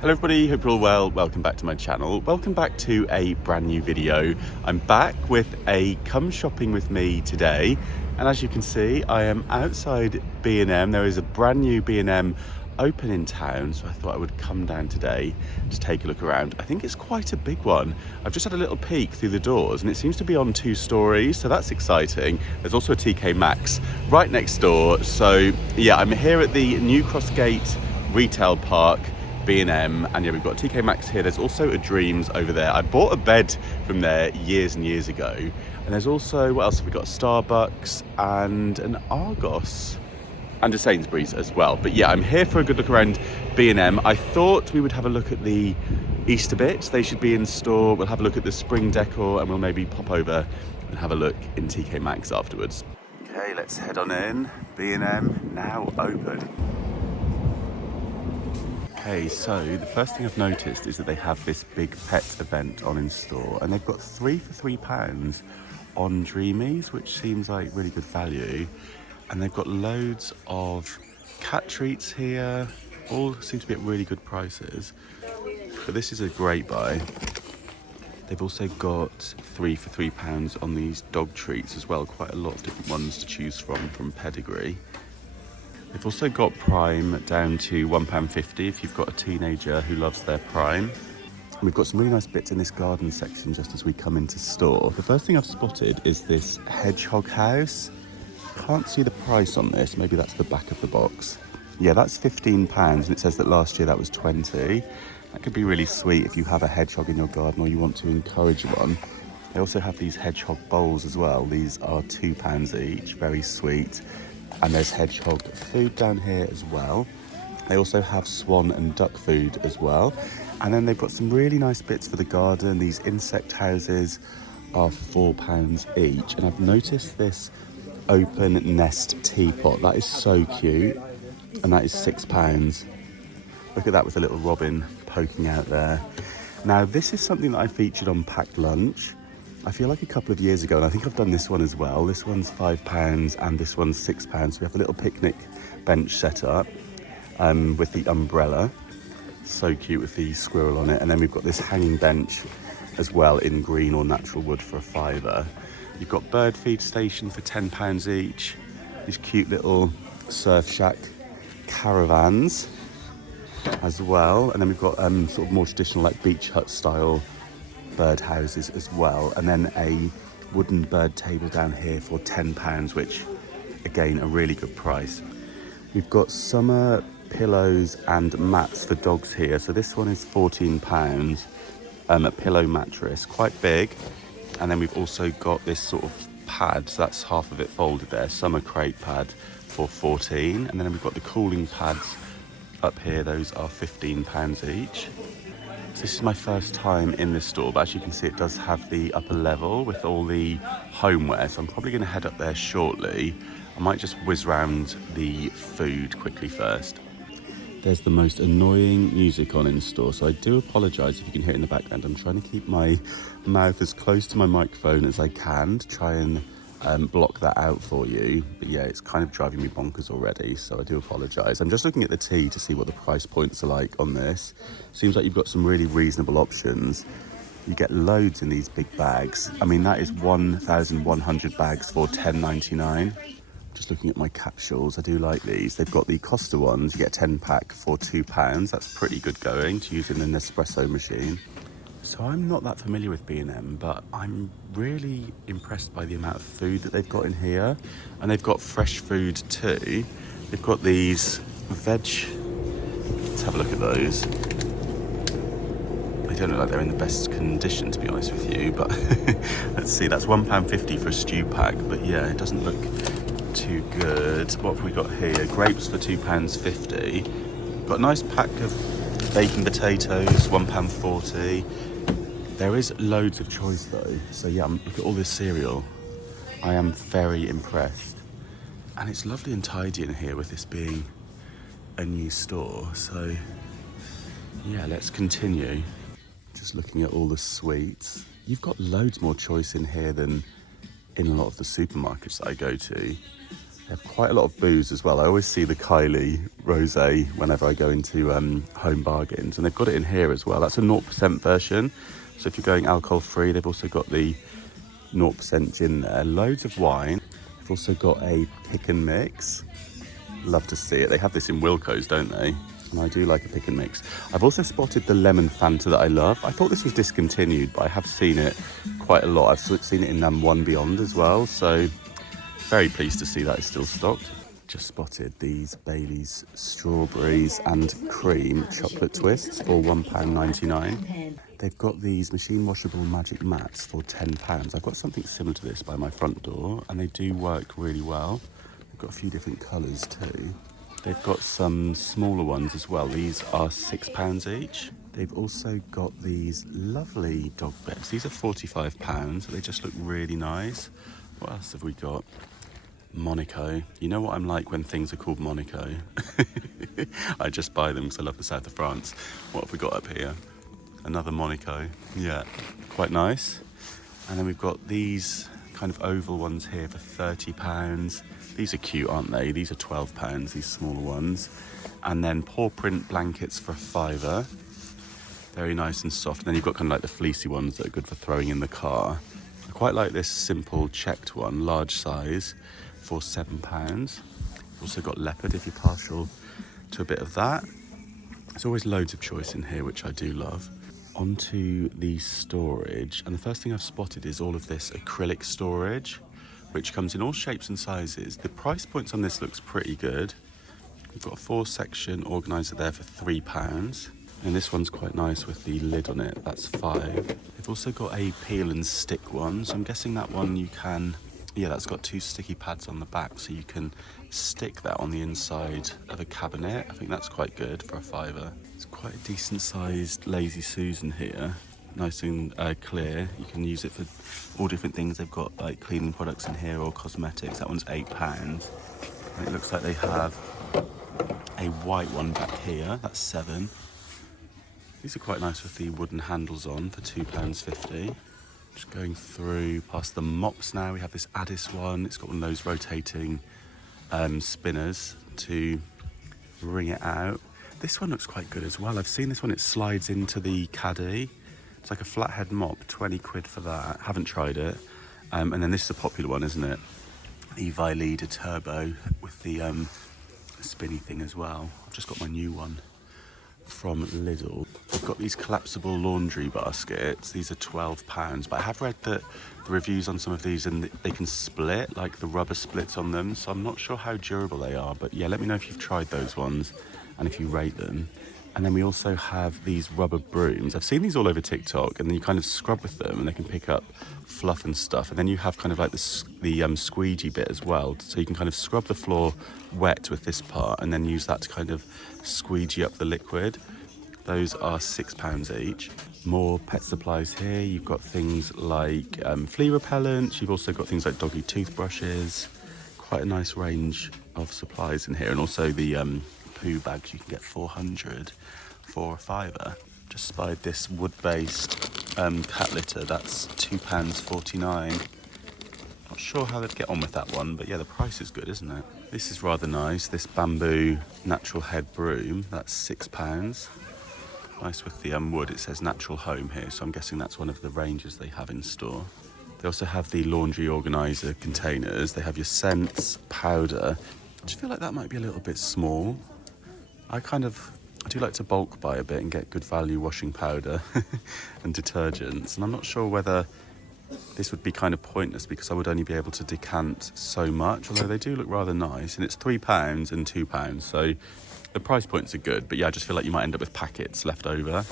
Hello everybody, hope you're all well. Welcome back to my channel. Welcome back to a brand new video. I'm back with a come shopping with me today. And as you can see, I am outside B&M. There is a brand new B&M open in town. So I thought I would come down today to take a look around. I think it's quite a big one. I've just had a little peek through the doors and it seems to be on 2 stories. So that's exciting. There's also a TK Maxx right next door. So yeah, I'm here at the New Cross Gate Retail Park. B&M, and yeah, we've got TK Maxx here. There's also a Dreams over there. I bought a bed from there years and years ago. And there's also, what else have we got? Starbucks and an Argos and a Sainsbury's as well. But yeah, I'm here for a good look around B&M. I thought we would have a look at the Easter bits. They should be in store. We'll have a look at the spring decor and we'll maybe pop over and have a look in TK Maxx afterwards. Okay, let's head on in. B&M now open. Okay, so the first thing I've noticed is that they have this big pet event on in store, and they've got 3 for £3 on Dreamies, which seems like really good value. And they've got loads of cat treats here, all seem to be at really good prices. But this is a great buy. They've also got 3 for £3 on these dog treats as well, quite a lot of different ones to choose from Pedigree. They've also got Prime down to £1.50 if you've got a teenager who loves their Prime. And we've got some really nice bits in this garden section just as we come into store. The first thing I've spotted is this hedgehog house. Can't see the price on this, maybe that's the back of the box. Yeah, that's £15 and it says that last year that was 20. That could be really sweet if you have a hedgehog in your garden or you want to encourage one. They also have these hedgehog bowls as well. These are £2 each, very sweet. And there's hedgehog food down here as well. They also have swan and duck food as well. And then they've got some really nice bits for the garden. These insect houses are £4 each. And I've noticed this open nest teapot. That is so cute. And that is £6. Look at that with a little robin poking out there. Now, this is something that I featured on Packed Lunch. I feel like a couple of years ago, and I think I've done this one as well. This one's £5 and this one's £6. So we have a little picnic bench set up with the umbrella. So cute with the squirrel on it. And then we've got this hanging bench as well in green or natural wood for £5. You've got bird feed station for £10 each. These cute little surf shack caravans as well. And then we've got sort of more traditional like beach hut style bird houses as well, and then a wooden bird table down here for £10, which again a really good price. We've got summer pillows and mats for dogs here. So this one is £14, a pillow mattress, quite big. And then we've also got this sort of pad, so that's half of it folded there, summer crate pad for £14. And then we've got the cooling pads up here, those are £15 each. This is my first time in this store, but as you can see, it does have the upper level with all the homeware. So I'm probably going to head up there shortly. I might just whiz round the food quickly first. There's the most annoying music on in store, so I do apologise if you can hear it in the background. I'm trying to keep my mouth as close to my microphone as I can to try and block that out for you. But yeah, it's kind of driving me bonkers already, so I do apologise. I'm just looking at the tea to see what the price points are like on this. Seems like you've got some really reasonable options. You get loads in these big bags. I mean, that is 1,100 bags for £10.99. Just looking at my capsules, I do like these. They've got the Costa ones, you get a 10 pack for £2. That's pretty good going to use in an espresso machine. So I'm not that familiar with B&M, but I'm really impressed by the amount of food that they've got in here. And they've got fresh food too. They've got these veg, let's have a look at those. They don't look like they're in the best condition, to be honest with you, but let's see, that's £1.50 for a stew pack. But yeah, it doesn't look too good. What have we got here? Grapes for £2.50. Got a nice pack of baking potatoes, £1.40. There is loads of choice though, so yeah, look at all this cereal. I am very impressed. And it's lovely and tidy in here with this being a new store, so yeah, let's continue. Just looking at all the sweets. You've got loads more choice in here than in a lot of the supermarkets that I go to. They have quite a lot of booze as well. I always see the Kylie Rosé whenever I go into Home Bargains, and they've got it in here as well. That's a 0% version. So if you're going alcohol free, they've also got the 0% gin there. Loads of wine. They've also got a pick and mix. Love to see it. They have this in Wilko's, don't they? And I do like a pick and mix. I've also spotted the lemon Fanta that I love. I thought this was discontinued, but I have seen it quite a lot. I've seen it in One Beyond as well. So very pleased to see that it's still stocked. Just spotted these Bailey's strawberries and cream chocolate twists for £1.99. They've got these machine washable magic mats for £10. I've got something similar to this by my front door, and they do work really well. They've got a few different colours too. They've got some smaller ones as well. These are £6 each. They've also got these lovely dog beds. These are £45. They just look really nice. What else have we got? Monaco. You know what I'm like when things are called Monaco? I just buy them because I love the south of France. What have we got up here? Another Monaco. Yeah, quite nice. And then we've got these kind of oval ones here for £30. These are cute, aren't they? These are £12, these smaller ones. And then paw print blankets for £5. Very nice and soft. And then you've got kind of like the fleecy ones that are good for throwing in the car. I quite like this simple checked one, large size, for £7. You've also got leopard if you're partial to a bit of that. There's always loads of choice in here, which I do love. Onto the storage, and the first thing I've spotted is all of this acrylic storage, which comes in all shapes and sizes. The price points on this looks pretty good. We've got a 4-section organiser there for £3. And this one's quite nice with the lid on it, that's £5. They've also got a peel and stick one, so I'm guessing that one you can, yeah, that's got 2 sticky pads on the back, so you can stick that on the inside of a cabinet. I think that's quite good for a £5. It's quite a decent sized Lazy Susan here, nice and clear. You can use it for all different things. They've got like cleaning products in here or cosmetics. That one's £8. And it looks like they have a white one back here, that's £7. These are quite nice with the wooden handles on for £2.50. Just going through past the mops now. We have this Addis one. It's got one of those rotating spinners to wring it out. This one looks quite good as well. I've seen this one, it slides into the caddy. It's like a flathead mop, 20 quid for that. Haven't tried it. And then this is a popular one, isn't it? The Leader Turbo with the spinny thing as well. I've just got my new one from Lidl. I've got these collapsible laundry baskets. These are £12, but I have read that the reviews on some of these and they can split, like the rubber splits on them, so I'm not sure how durable they are, but yeah, let me know if you've tried those ones and if you rate them. And then we also have these rubber brooms. I've seen these all over TikTok, and then you kind of scrub with them and they can pick up fluff and stuff. And then you have kind of like the squeegee bit as well. So you can kind of scrub the floor wet with this part and then use that to kind of squeegee up the liquid. Those are £6 each. More pet supplies here. You've got things like flea repellents. You've also got things like doggy toothbrushes. Quite a nice range of supplies in here. And also the poo bags, you can get 400 for a £5. Just spied this wood-based cat litter. That's £2.49. Not sure how they'd get on with that one, but yeah, the price is good, isn't it? This is rather nice. This bamboo natural head broom, that's £6. Nice with the wood. It says natural home here, so I'm guessing that's one of the ranges they have in store. They also have the laundry organizer containers. They have your scents, powder. I just feel like that might be a little bit small. I do like to bulk buy a bit and get good value washing powder and detergents, and I'm not sure whether this would be kind of pointless because I would only be able to decant so much, although they do look rather nice, and it's £3 and £2, so the price points are good, but yeah, I just feel like you might end up with packets left over.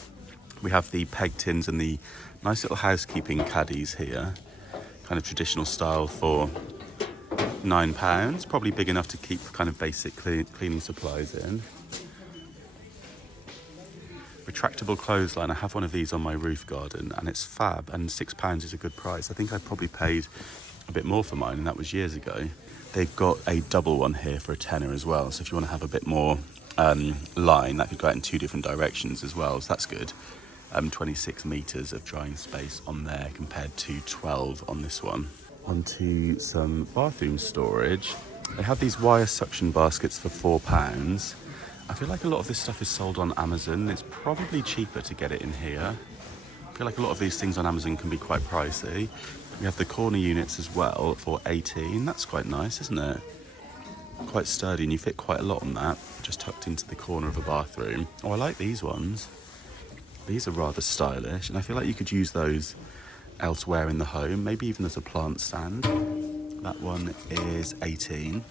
We have the peg tins and the nice little housekeeping caddies here, kind of traditional style for £9, probably big enough to keep kind of basic cleaning supplies in. Retractable clothesline. I have one of these on my roof garden and it's fab, and £6 is a good price. I think I probably paid a bit more for mine, and that was years ago. They've got a double one here for a £10 as well, so if you want to have a bit more line, that could go out in 2 different directions as well, so that's good. 26 metres of drying space on there compared to 12 on this one. Onto some bathroom storage. They have these wire suction baskets for £4. I feel like a lot of this stuff is sold on Amazon. It's probably cheaper to get it in here. I feel like a lot of these things on Amazon can be quite pricey. We have the corner units as well for 18. That's quite nice, isn't it? Quite sturdy, and you fit quite a lot on that, just tucked into the corner of a bathroom. Oh, I like these ones. These are rather stylish, and I feel like you could use those elsewhere in the home, maybe even as a plant stand. That one is 18,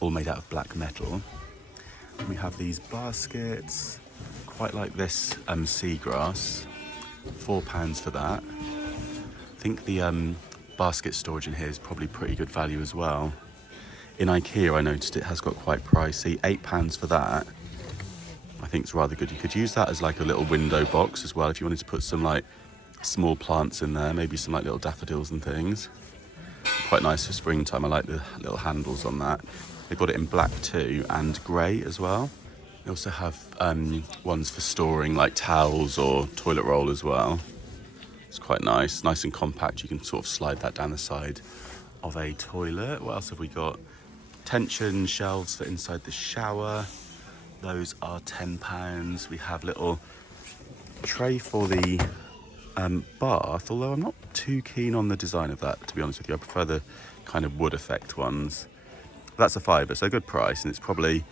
all made out of black metal. We have these baskets, quite like this seagrass, £4 for that. I think the basket storage in here is probably pretty good value as well. In IKEA, I noticed it has got quite pricey, £8 for that. I think it's rather good. You could use that as like a little window box as well if you wanted to put some like small plants in there, maybe some like little daffodils and things. Quite nice for springtime. I like the little handles on that. They've got it in black too, and grey as well. They also have ones for storing like towels or toilet roll as well. It's quite nice and compact. You can sort of slide that down the side of a toilet. What else have we got? Tension shelves for inside the shower. Those are £10. We have little tray for the bath, although I'm not too keen on the design of that, to be honest with you. I prefer the kind of wood effect ones. That's a £5, so a good price, and it's probably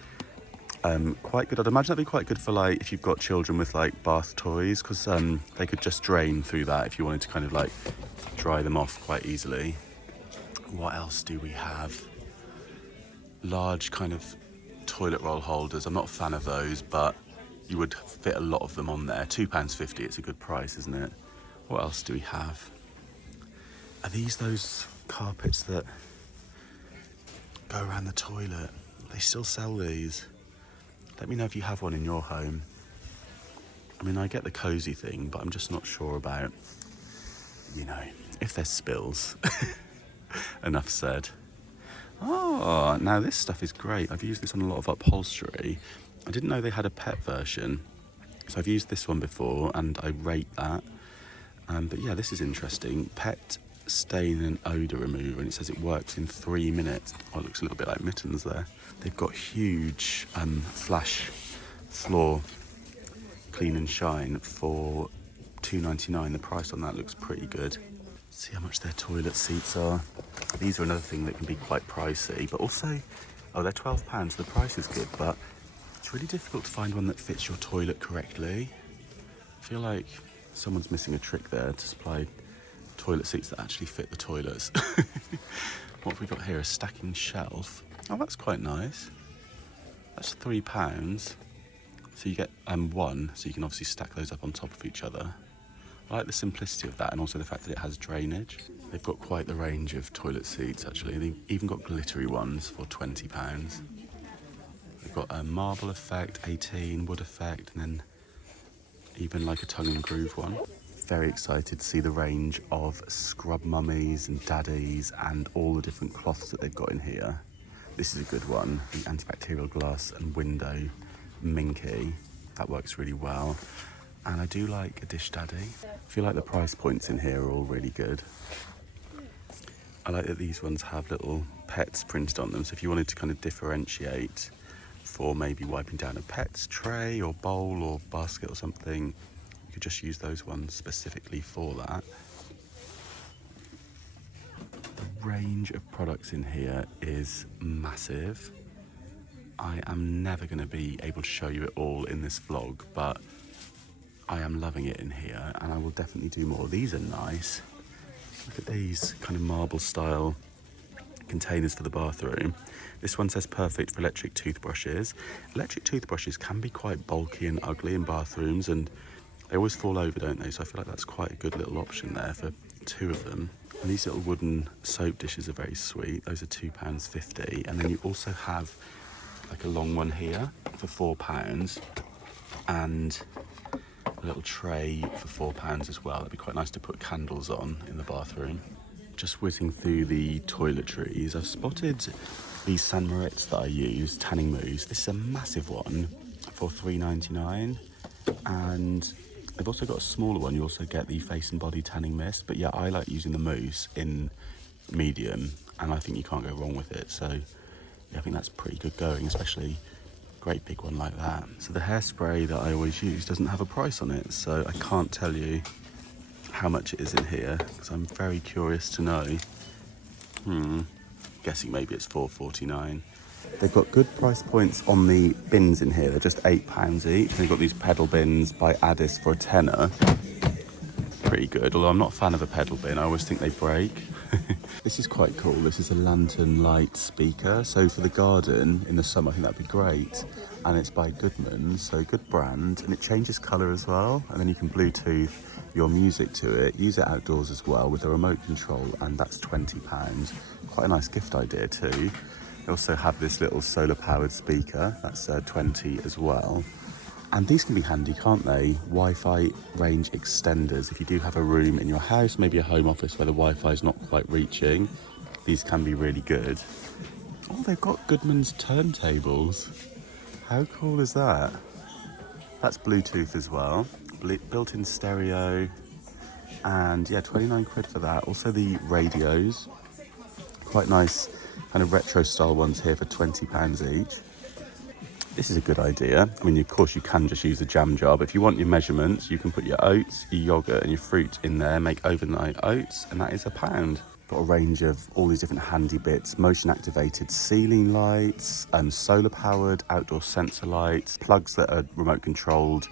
quite good. I'd imagine that'd be quite good for like if you've got children with like bath toys, because they could just drain through that if you wanted to kind of like dry them off quite easily. What else do we have? Large kind of toilet roll holders. I'm not a fan of those, but you would fit a lot of them on there. £2.50, it's a good price, isn't it? What else do we have? Are these those carpets that go around the toilet? They still sell these. Let me know if you have one in your home. I mean, I get the cozy thing, but I'm just not sure about, you know, if there's spills. Enough said. Oh, now this stuff is great. I've used this on a lot of upholstery. I didn't know they had a pet version. So I've used this one before and I rate that. But yeah, this is interesting. Pet stain and odour remover, and it says it works in 3 minutes. Oh, it looks a little bit like mittens there. They've got huge flash floor clean and shine for £2.99. The price on that looks pretty good. See how much their toilet seats are. These are another thing that can be quite pricey, but also, oh, they're £12. The price is good, but it's really difficult to find one that fits your toilet correctly. I feel like someone's missing a trick there to supply toilet seats that actually fit the toilets. What have we got here? A stacking shelf. Oh, that's quite nice. That's £3. So you get one, so you can obviously stack those up on top of each other. I like the simplicity of that, and also the fact that it has drainage. They've got quite the range of toilet seats, actually. They've even got glittery ones for £20. They've got a marble effect, 18, wood effect, and then even like a tongue and groove one. Very excited to see the range of scrub mummies and daddies and all the different cloths that they've got in here. This is a good one, the antibacterial glass and window minky. That works really well. And I do like a dish daddy. I feel like the price points in here are all really good. I like that these ones have little pets printed on them. So if you wanted to kind of differentiate for maybe wiping down a pet's tray or bowl or basket or something, you could just use those ones specifically for that. The range of products in here is massive. I am never going to be able to show you it all in this vlog, but I am loving it in here, and I will definitely do more. These are nice. Look at these kind of marble style containers for the bathroom. This one says perfect for electric toothbrushes. Electric toothbrushes can be quite bulky and ugly in bathrooms, and they always fall over, don't they? So I feel like that's quite a good little option there for 2 of them. And these little wooden soap dishes are very sweet. Those are £2.50. And then you also have like a long one here for £4, and a little tray for £4 as well. That'd be quite nice to put candles on in the bathroom. Just whizzing through the toiletries, I've spotted these San Moritz that I use, tanning mousse. This is a massive one for £3.99, and they've also got a smaller one. You also get the face and body tanning mist, but yeah, I like using the mousse in medium, and I think you can't go wrong with it. So Yeah, I think that's pretty good going, especially a great big one like that. So the hairspray that I always use doesn't have a price on it, so I can't tell you how much it is in here because I'm very curious to know. Guessing maybe it's £4.49. They've got good price points on the bins in here. They're just £8 each. They've got these pedal bins by Addis for a tenner. Pretty good, although I'm not a fan of a pedal bin. I always think they break. This is quite cool. This is a lantern light speaker. So for the garden in the summer, I think that'd be great. And it's by Goodman, so good brand. And it changes colour as well. And then you can Bluetooth your music to it. Use it outdoors as well with a remote control. And that's £20. Quite a nice gift idea too. They also have this little solar powered speaker. That's 20 as well. And these can be handy, can't they? Wi-Fi range extenders. If you do have a room in your house, maybe a home office where the Wi-Fi is not quite reaching, these can be really good. Oh, they've got Goodman's turntables. How cool is that? That's Bluetooth as well. Built-in stereo. And yeah, 29 quid for that. Also the radios. Quite nice kind of retro style ones here for £20 each. This is a good idea. I mean, of course, you can just use a jam jar, but if you want your measurements, you can put your oats, your yogurt and your fruit in there, make overnight oats, and that is £1. Got a range of all these different handy bits, motion activated ceiling lights, solar powered outdoor sensor lights, plugs that are remote controlled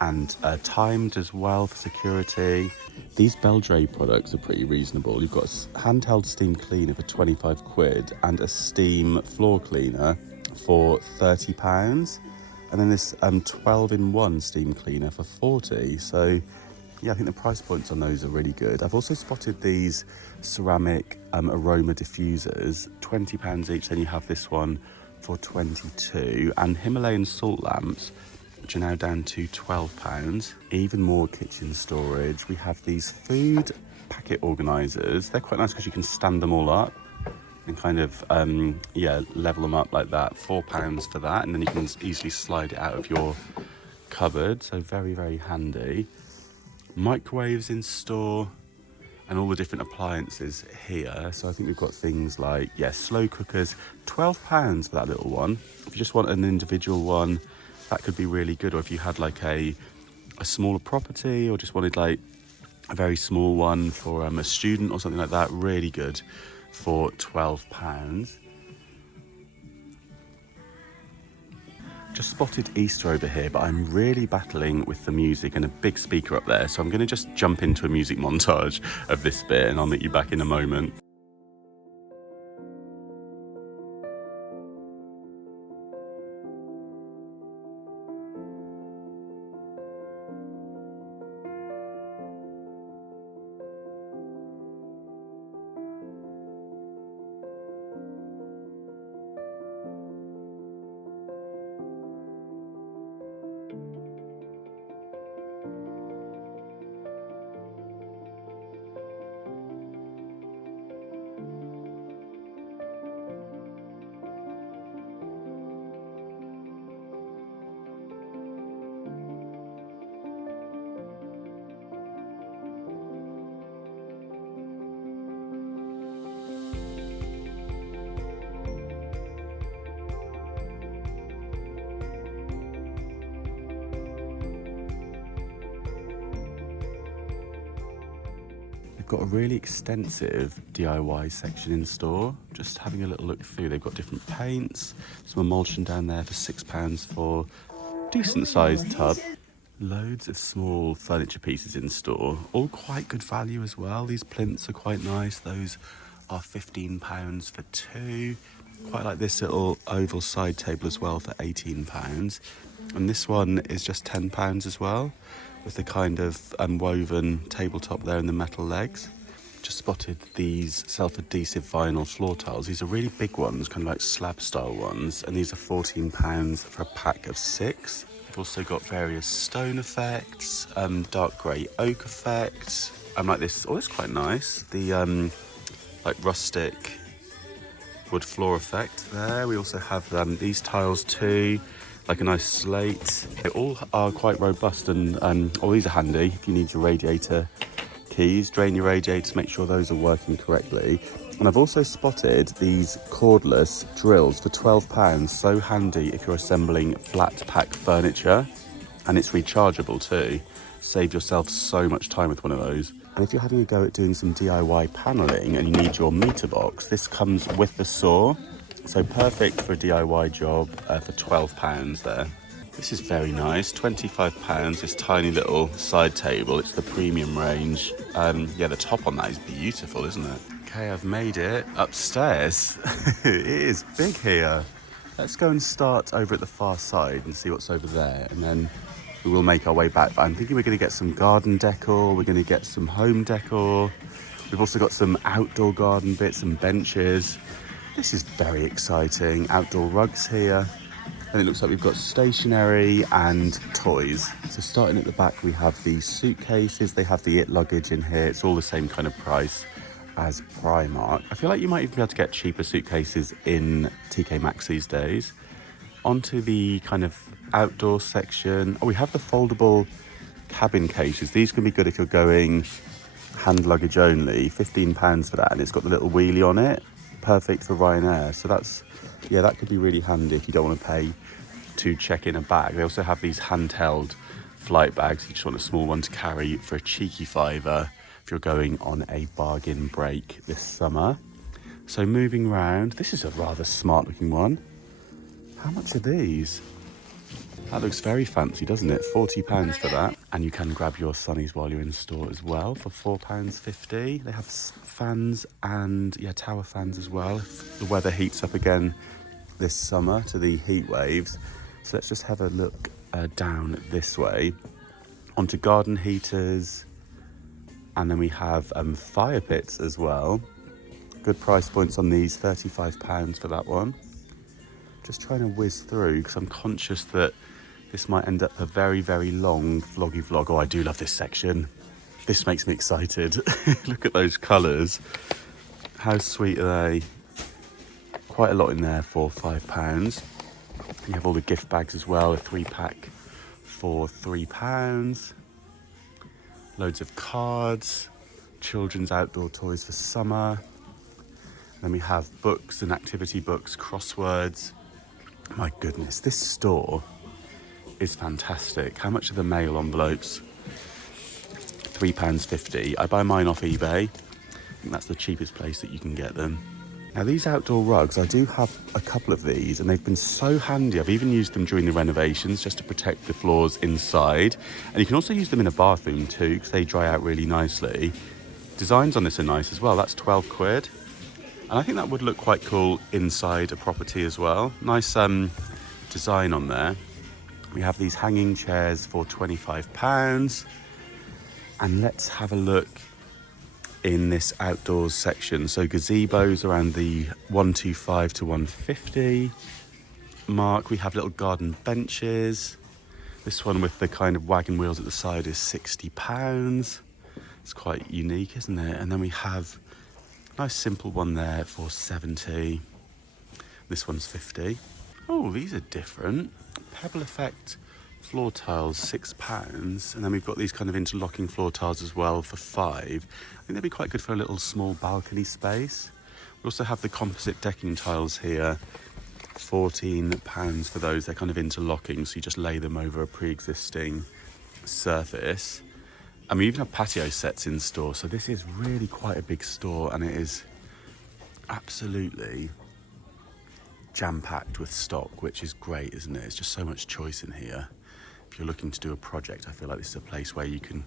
and timed as well for security. These Beldray products are pretty reasonable. You've got a handheld steam cleaner for 25 quid and a steam floor cleaner for £30, and then this 12-in-1 steam cleaner for 40. So yeah, I think the price points on those are really good. I've also spotted these ceramic aroma diffusers, £20 each. Then you have this one for 22, and Himalayan salt lamps, which are now down to £12. Even more kitchen storage. We have these food packet organisers. They're quite nice because you can stand them all up and kind of, level them up like that. £4 for that, and then you can easily slide it out of your cupboard. So very, very handy. Microwaves in store and all the different appliances here. So I think we've got things like, slow cookers, £12 for that little one. If you just want an individual one, that could be really good. Or if you had like a smaller property or just wanted like a very small one for a student or something like that, really good for £12. Just spotted Easter over here, but I'm really battling with the music and a big speaker up there, so I'm going to just jump into a music montage of this bit and I'll meet you back in a moment. Got a really extensive DIY section in store. Just having a little look through. They've got different paints, some emulsion down there for £6 for a decent sized tub. Loads of small furniture pieces in store, all quite good value as well. These plinths are quite nice. Those are £15 for two. Quite like this little oval side table as well for £18. And this one is just £10 as well, with the kind of woven tabletop there and the metal legs. Just spotted these self-adhesive vinyl floor tiles. These are really big ones, kind of like slab style ones, and these are £14 for a pack of 6. We've also got various stone effects, dark grey oak effect. Like this, oh, it's quite nice. The like rustic wood floor effect there. We also have these tiles too, like a nice slate. They all are quite robust and these are handy if you need your radiator keys. Drain your radiators, make sure those are working correctly. And I've also spotted these cordless drills for £12. So handy if you're assembling flat pack furniture. And it's rechargeable too. Save yourself so much time with one of those. And if you're having a go at doing some DIY paneling and you need your meter box, this comes with the saw. So perfect for a DIY job for £12 there. This is very nice, £25, this tiny little side table. It's the premium range. Yeah, the top on that is beautiful, isn't it? Okay, I've made it upstairs. It is big here. Let's go and start over at the far side and see what's over there, and then we will make our way back. But I'm thinking we're going to get some garden decor, we're going to get some home decor. We've also got some outdoor garden bits and benches. This is very exciting. Outdoor rugs here. And it looks like we've got stationery and toys. So starting at the back, we have the suitcases. They have the IT luggage in here. It's all the same kind of price as Primark. I feel like you might even be able to get cheaper suitcases in TK Maxx these days. Onto the kind of outdoor section. Oh, we have the foldable cabin cases. These can be good if you're going hand luggage only. £15 for that. And it's got the little wheelie on it. Perfect for Ryanair. So that's, yeah, that could be really handy if you don't want to pay to check in a bag. They also have these handheld flight bags. You just want a small one to carry for a cheeky £5 if you're going on a bargain break this summer. So moving around, this is a rather smart looking one. How much are these? That looks very fancy, doesn't it? £40 for that. And you can grab your sunnies while you're in store as well for £4.50. They have fans and, yeah, tower fans as well. If the weather heats up again this summer to the heat waves. So let's just have a look down this way. Onto garden heaters. And then we have fire pits as well. Good price points on these, £35 for that one. Just trying to whiz through because I'm conscious that this might end up a very, very long vloggy vlog. Oh, I do love this section. This makes me excited. Look at those colours. How sweet are they? Quite a lot in there for £5. You have all the gift bags as well, a 3-pack for £3. Loads of cards, children's outdoor toys for summer. Then we have books and activity books, crosswords. My goodness, this store is fantastic. How much are the mail envelopes? £3.50. I buy mine off eBay. I think that's the cheapest place that you can get them. Now these outdoor rugs, I do have a couple of these and they've been so handy. I've even used them during the renovations just to protect the floors inside. And you can also use them in a bathroom too because they dry out really nicely. Designs on this are nice as well. That's £12. And I think that would look quite cool inside a property as well. Nice design on there. We have these hanging chairs for £25. And let's have a look in this outdoors section. So gazebos around the 125 to 150 mark. We have little garden benches. This one with the kind of wagon wheels at the side is £60. It's quite unique, isn't it? And then we have a nice simple one there for 70. This one's 50. Oh, these are different. Pebble effect floor tiles, £6. And then we've got these kind of interlocking floor tiles as well for £5. I think they'd be quite good for a little small balcony space. We also have the composite decking tiles here, £14 for those. They're kind of interlocking, so you just lay them over a pre-existing surface. And we even have patio sets in store. So this is really quite a big store and it is absolutely jam-packed with stock, which is great, isn't it? It's just so much choice in here. If you're looking to do a project, I feel like this is a place where you can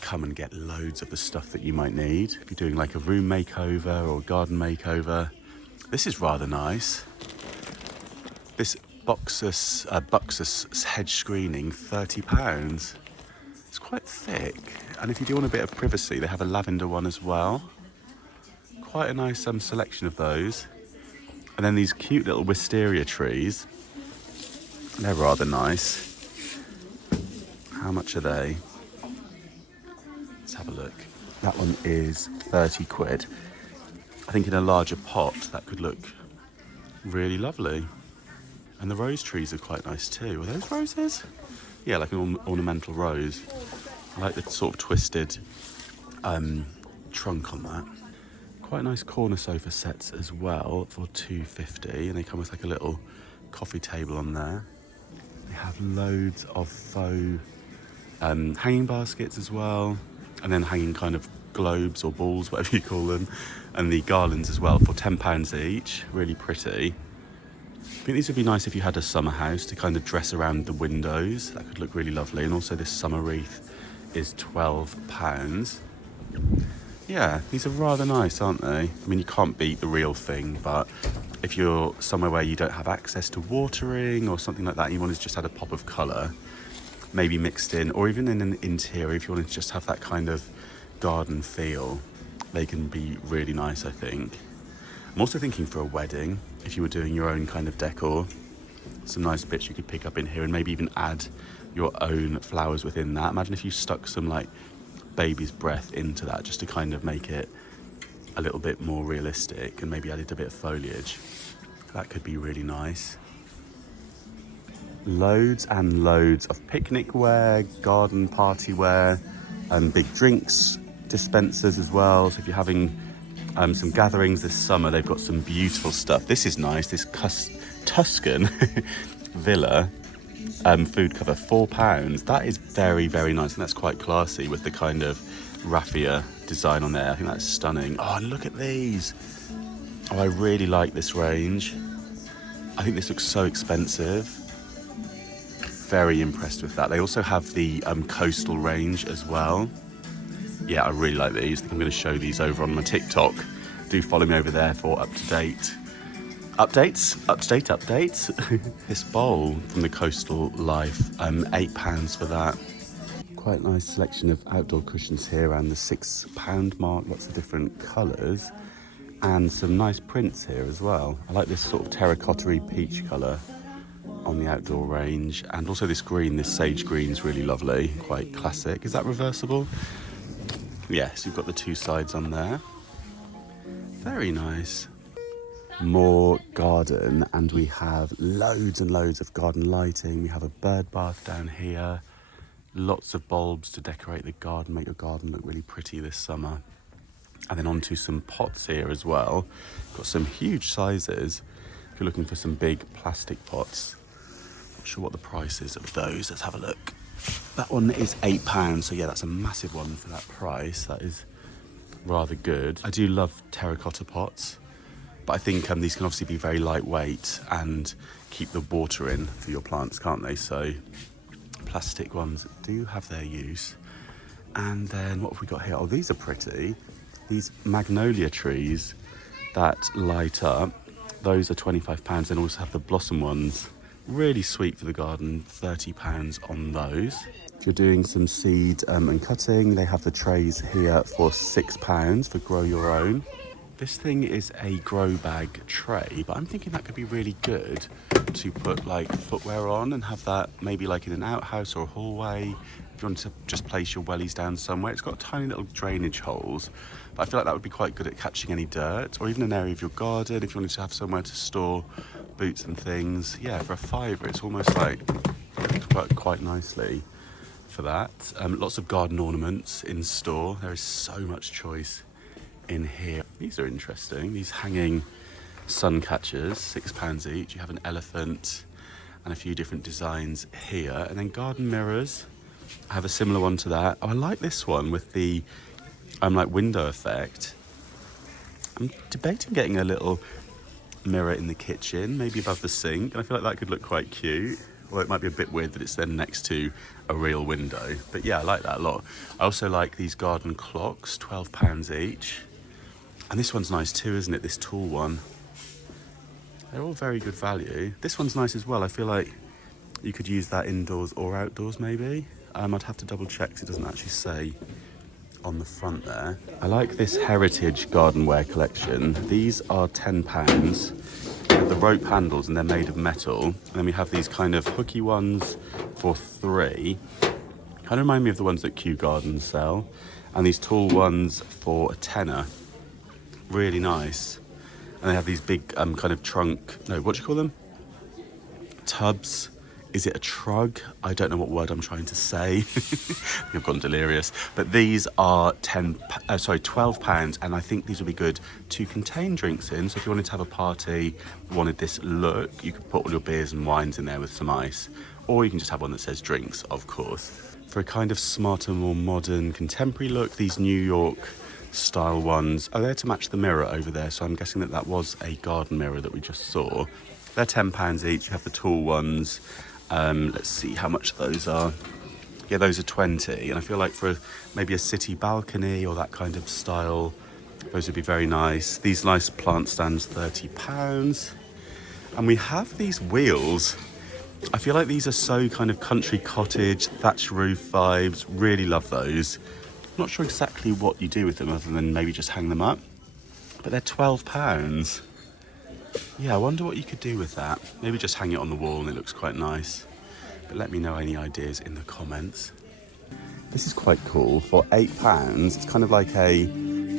come and get loads of the stuff that you might need. If you're doing like a room makeover or garden makeover, this is rather nice. This Buxus hedge screening, £30. It's quite thick. And if you do want a bit of privacy, they have a lavender one as well. Quite a nice selection of those. And then these cute little wisteria trees. They're rather nice. How much are they? Let's have a look. That one is £30. I think in a larger pot that could look really lovely. And the rose trees are quite nice too. Are those roses? Yeah, like an ornamental rose. I like the sort of twisted trunk on that. Quite nice corner sofa sets as well for £2.50, and they come with like a little coffee table on there. They have loads of faux hanging baskets as well, and then hanging kind of globes or balls, whatever you call them, and the garlands as well for £10 each. Really pretty. I think these would be nice if you had a summer house to kind of dress around the windows. That could look really lovely. And also this summer wreath is £12. Yeah, these are rather nice, aren't they? I mean, you can't beat the real thing, but if you're somewhere where you don't have access to watering or something like that, and you want to just add a pop of colour, maybe mixed in, or even in an interior, if you want to just have that kind of garden feel, they can be really nice, I think. I'm also thinking for a wedding, if you were doing your own kind of decor, some nice bits you could pick up in here and maybe even add your own flowers within that. Imagine if you stuck some like baby's breath into that, just to kind of make it a little bit more realistic, and maybe added a bit of foliage. That could be really nice. Loads and loads of picnic wear, garden party wear, and big drinks dispensers as well. So if you're having some gatherings this summer, they've got some beautiful stuff. This is nice, this Tuscan villa food cover, £4. That is very, very nice, and that's quite classy with the kind of raffia design on there. I think that's stunning. Oh, and look at these. Oh, I really like this range. I think this looks so expensive. Very impressed with that. They also have the coastal range as well. Yeah, I really like these. I think I'm going to show these over on my TikTok. Do follow me over there for up-to-date updates. This bowl from the Coastal Life, £8 for that. Quite nice selection of outdoor cushions here around the £6 mark. Lots of different colours and some nice prints here as well. I like this sort of terracotta-y peach colour on the outdoor range, and also this green, this sage green is really lovely, quite classic. Is that reversible? Yes, you've got the two sides on there. Very nice. More garden, and we have loads and loads of garden lighting. We have a bird bath down here. Lots of bulbs to decorate the garden, make your garden look really pretty this summer. And then onto some pots here as well. Got some huge sizes. If you're looking for some big plastic pots. Not sure what the price is of those. Let's have a look. That one is £8, so yeah, that's a massive one for that price. That is rather good. I do love terracotta pots, but I think these can obviously be very lightweight and keep the water in for your plants, can't they? So plastic ones do have their use. And then what have we got here? Oh, these are pretty. These magnolia trees that light up, those are £25. Then also have the blossom ones. Really sweet for the garden, £30 on those. If you're doing some seed and cutting, they have the trays here for £6 for grow your own. This thing is a grow bag tray, but I'm thinking that could be really good to put like footwear on and have that maybe like in an outhouse or a hallway. If you want to just place your wellies down somewhere, it's got tiny little drainage holes, but I feel like that would be quite good at catching any dirt, or even an area of your garden if you wanted to have somewhere to store boots and things. Yeah, for £5, it's almost like quite nicely for that. Lots of garden ornaments in store. There is so much choice in here. These are interesting. These hanging sun catchers, £6 each. You have an elephant and a few different designs here. And then garden mirrors. I have a similar one to that. Oh, I like this one with the like window effect. I'm debating getting a little mirror in the kitchen, maybe above the sink, and I feel like that could look quite cute. Well, it might be a bit weird that it's then next to a real window, but yeah, I like that a lot. I also like these garden clocks, £12 each. And this one's nice too, isn't it? This tall one. They're all very good value. This one's nice as well. I feel like you could use that indoors or outdoors maybe. I'd have to double check because it doesn't actually say on the front there. I like this heritage gardenware collection. These are £10. The rope handles, and they're made of metal. And then we have these kind of hooky ones for £3. Kind of remind me of the ones that Kew Gardens sell. And these tall ones for £10. Really nice. And they have these big kind of trunk, no, what do you call them? Tubs Is it a trug? I don't know what word I'm trying to say. I've gone delirious. But these are £12, and I think these would be good to contain drinks in. So if you wanted to have a party, wanted this look, you could put all your beers and wines in there with some ice. Or you can just have one that says drinks, of course. For a kind of smarter, more modern, contemporary look, these New York style ones are there to match the mirror over there. So I'm guessing that was a garden mirror that we just saw. They're £10 each. You have the tall ones. Let's see how much those are. Yeah, those are 20, and I feel like for maybe a city balcony or that kind of style, those would be very nice. These nice plant stands, £30. And we have these wheels. I feel like these are so kind of country cottage, thatch roof vibes. Really love those. I'm not sure exactly what you do with them other than maybe just hang them up. But they're £12. Yeah, I wonder what you could do with that. Maybe just hang it on the wall and it looks quite nice. But let me know any ideas in the comments. This is quite cool. For £8, it's kind of like a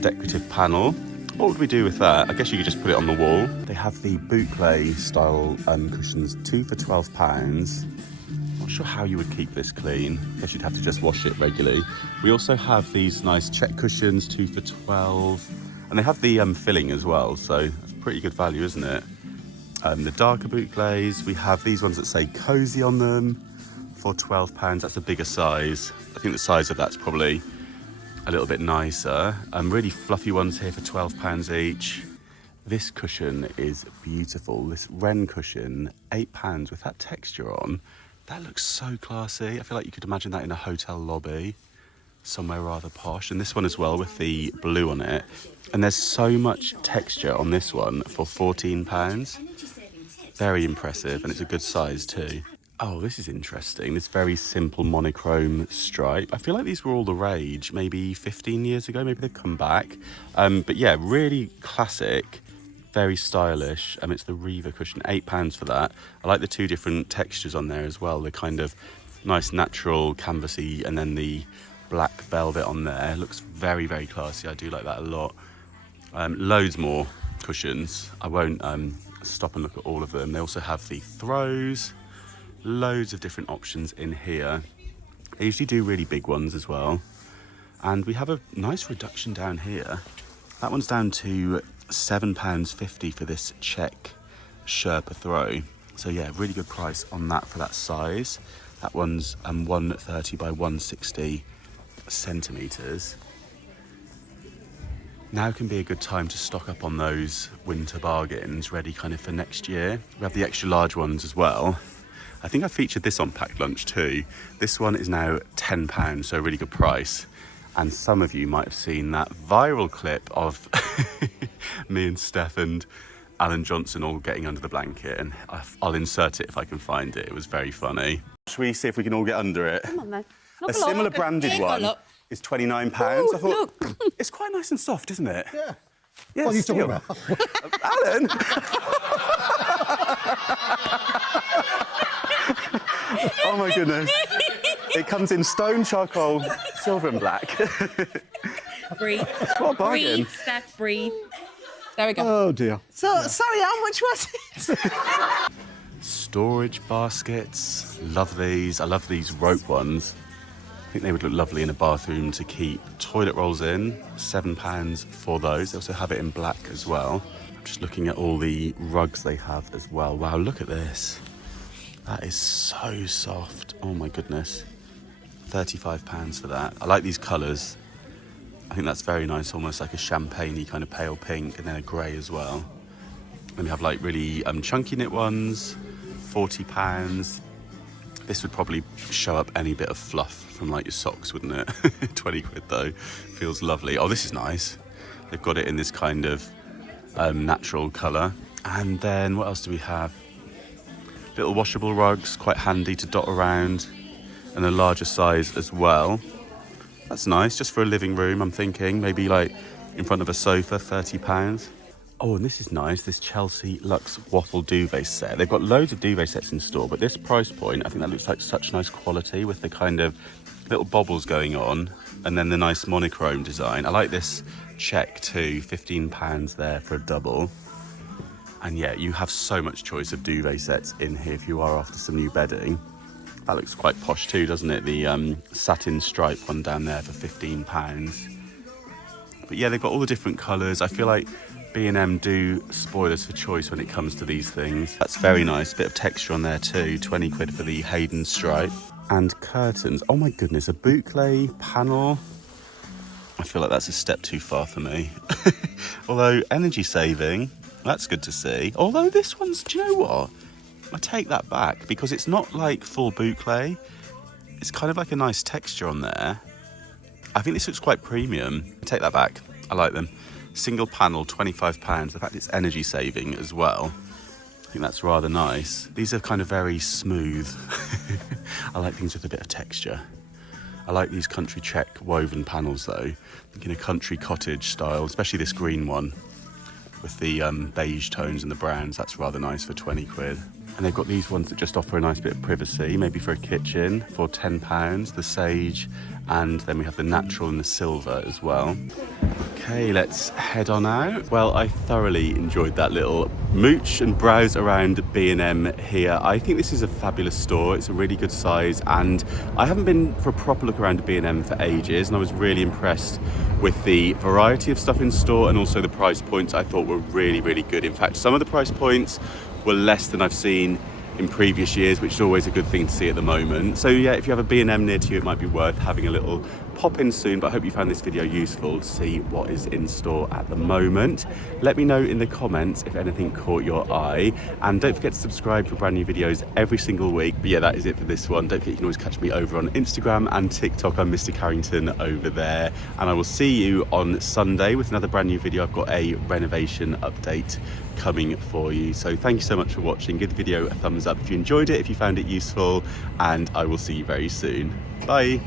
decorative panel. What would we do with that? I guess you could just put it on the wall. They have the boucle style cushions, 2 for £12. Not sure how you would keep this clean. I guess you'd have to just wash it regularly. We also have these nice check cushions, 2 for £12. And they have the filling as well, so that's pretty good value, isn't it? The darker boucles, we have these ones that say cozy on them for £12. That's a bigger size. I think the size of that's probably a little bit nicer. Really fluffy ones here for £12 each. This cushion is beautiful. This wren cushion, £8 with that texture on. That looks so classy. I feel like you could imagine that in a hotel lobby, somewhere rather posh. And this one as well with the blue on it. And there's so much texture on this one for £14. Very impressive, and it's a good size too. Oh, this is interesting. This very simple monochrome stripe. I feel like these were all the rage maybe 15 years ago. Maybe they've come back. But yeah, really classic, very stylish. It's the Reaver cushion, £8 for that. I like the two different textures on there as well. The kind of nice natural canvasy and then the black velvet on there. Looks very, very classy. I do like that a lot. Loads more cushions. I won't stop and look at all of them. They also have the throws, loads of different options in here. They usually do really big ones as well. And we have a nice reduction down here. That one's down to £7.50 for this check Sherpa throw. So yeah, really good price on that for that size. That one's 130 by 160 centimetres. Now can be a good time to stock up on those winter bargains, ready kind of for next year. We have the extra large ones as well. I think I featured this on Packed Lunch too. This one is now £10, so a really good price. And some of you might have seen that viral clip of me and Steph and Alan Johnson all getting under the blanket, and I'll insert it if I can find it. It was very funny. Should we see if we can all get under it? Come on then. A similar branded one is £29. Ooh, I thought, look. It's quite nice and soft, isn't it? Yeah. Yeah, what are you talking about? Alan! Oh my goodness. It comes in stone, charcoal, silver and black. Breathe. What a bargain. Breathe, Steph, breathe. There we go. Oh dear. So, sorry, how much was it? Storage baskets. Love these. I love these rope ones. I think they would look lovely in a bathroom to keep toilet rolls in. £7 for those. They also have it in black as well. I'm just looking at all the rugs they have as well. Wow, look at this. That is so soft. Oh my goodness. £35 for that. I like these colours. I think that's very nice, almost like a champagne-y kind of pale pink, and then a grey as well. Then we have like really chunky knit ones, £40. This would probably show up any bit of fluff from like your socks, wouldn't it? 20 quid though. Feels lovely. Oh, this is nice. They've got it in this kind of natural colour. And then what else do we have? Little washable rugs, quite handy to dot around, and a larger size as well. That's nice, just for a living room, I'm thinking. Maybe like in front of a sofa, £30. Oh, and this is nice, this Chelsea Luxe waffle duvet set. They've got loads of duvet sets in store, but this price point, I think that looks like such nice quality with the kind of little bobbles going on, and then the nice monochrome design. I like this check too, £15 there for a double. And yeah, you have so much choice of duvet sets in here if you are after some new bedding. That looks quite posh too, doesn't it? The satin stripe one down there for £15. But yeah, they've got all the different colours. I feel like B&M do spoil us for choice when it comes to these things. That's very nice. Bit of texture on there too. 20 quid for the Hayden stripe. And curtains. Oh my goodness, a boucle panel. I feel like that's a step too far for me. Although energy saving, that's good to see. Although this one's, do you know what? I take that back because it's not like full boucle. It's kind of like a nice texture on there. I think this looks quite premium. I take that back. I like them. Single panel, £25. The fact it's energy saving as well. I think that's rather nice. These are kind of very smooth. I like things with a bit of texture. I like these country check woven panels though. In a country cottage style, especially this green one with the beige tones and the browns. That's rather nice for 20 quid. And they've got these ones that just offer a nice bit of privacy, maybe for a kitchen for £10, the sage, and then we have the natural and the silver as well. Okay, let's head on out. Well, I thoroughly enjoyed that little mooch and browse around B&M here. I think this is a fabulous store. It's a really good size, and I haven't been for a proper look around B&M for ages, and I was really impressed with the variety of stuff in store, and also the price points I thought were really, really good. In fact, some of the price points were less than I've seen in previous years, which is always a good thing to see at the moment. So yeah, if you have a B&M near to you, it might be worth having a little pop in soon, but I hope you found this video useful to see what is in store at the moment. Let me know in the comments if anything caught your eye, and don't forget to subscribe for brand new videos every single week. But yeah, that is it for this one. Don't forget you can always catch me over on Instagram and TikTok. I'm Mr. Carrington over there, and I will see you on Sunday with another brand new video. I've got a renovation update coming for you. So thank you so much for watching. Give the video a thumbs up if you enjoyed it, if you found it useful, and I will see you very soon. Bye.